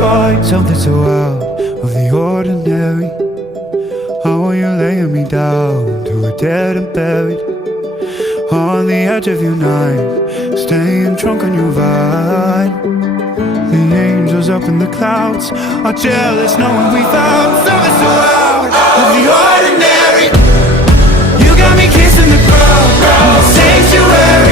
find something so out of the ordinary. How are you laying me down to a dead and buried on the edge of your night, staying drunk on your vine. The angels up in the clouds are jealous knowing we found something so out of the ordinary. You got me kissing the ground, sanctuary.